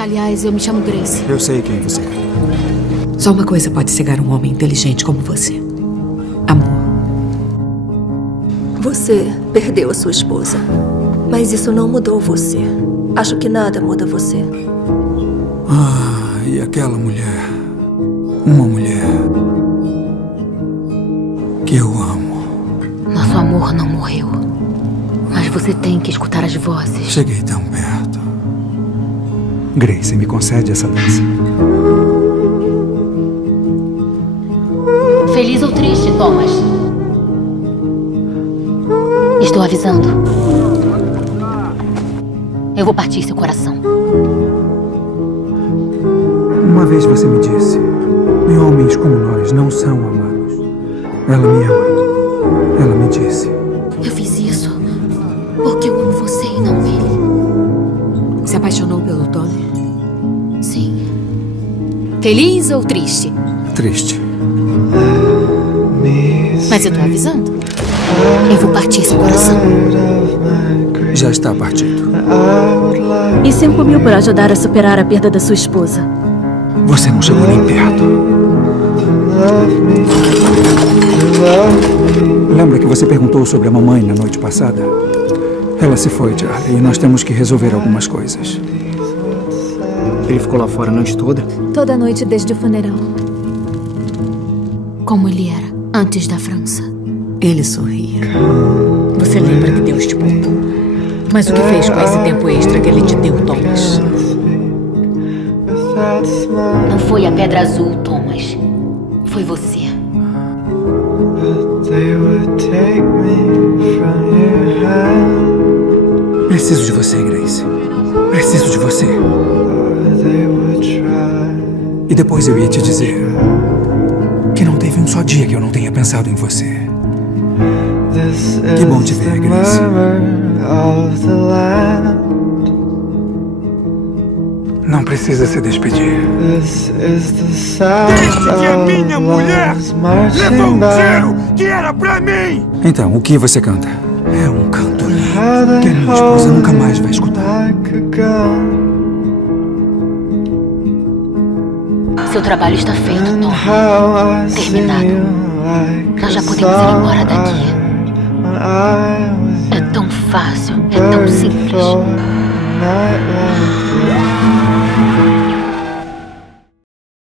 Aliás, eu me chamo Grace. Eu sei quem você é. Só uma coisa pode cegar um homem inteligente como você. Amor. Você perdeu a sua esposa, mas isso não mudou você. Acho que nada muda você. Ah, e aquela mulher. Uma mulher que eu amo. Nosso amor não morreu. Mas você tem que escutar as vozes. Cheguei tão perto. Grace, me concede essa dança. Feliz ou triste, Thomas? Estou avisando. Eu vou partir seu coração. Uma vez você me disse: e homens como nós não são amados. Ela me ama. Ela me disse. Eu fiz isso porque eu amo você e não ele. Se apaixonou pelo Tony? Sim. Feliz ou triste? Triste. Mas eu tô avisando. Eu vou partir seu coração. Já está partido. E 5 mil por ajudar a superar a perda da sua esposa. Você não chegou nem perto. Lembra que você perguntou sobre a mamãe na noite passada? Ela se foi, Charlie, e nós temos que resolver algumas coisas. Ele ficou lá fora a noite toda? Toda noite desde o funeral. Como ele era antes da França. Ele sorria. Você lembra que Deus te poupou. Mas o que fez com esse tempo extra que ele te deu, Thomas? Não foi a Pedra Azul, Thomas. Foi você. Preciso de você, Grace. Preciso de você. E depois eu ia te dizer que não teve um só dia que eu não tenha pensado em você. Que bom te ver, Grace. Não precisa se despedir. Desde que a minha mulher levou um tiro que era pra mim! Então, o que você canta? É um canto lindo que a minha esposa nunca mais vai escutar. Seu trabalho está feito, Tom. Terminado. Nós já podemos ir embora daqui. É tão fácil, é tão simples.